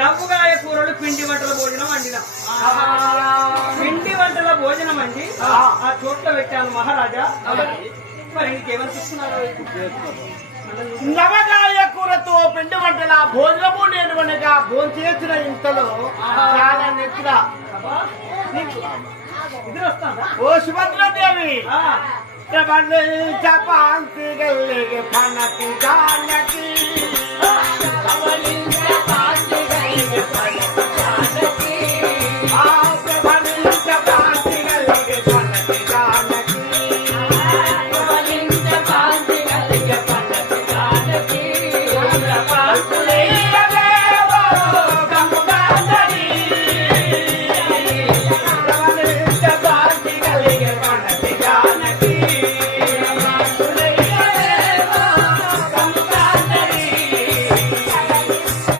నవ్వుగాయ కూరలు పిండి వంటల భోజనం వండినా. పిండి వంటల భోజనం అండి ఆ చోట్ల పెట్టాను మహారాజా. మరి ఇంకేమనిపిస్తున్నారు? నవగాయ కూరతో పిండి వంటల భోజనము నేను అనగా భోజనం చేసిన ఇంతలో చాలా నెత్తిన ఇది వస్తాను. ఓ సుభద్రదేవి చపాంతి గల్లె పనకి జానకి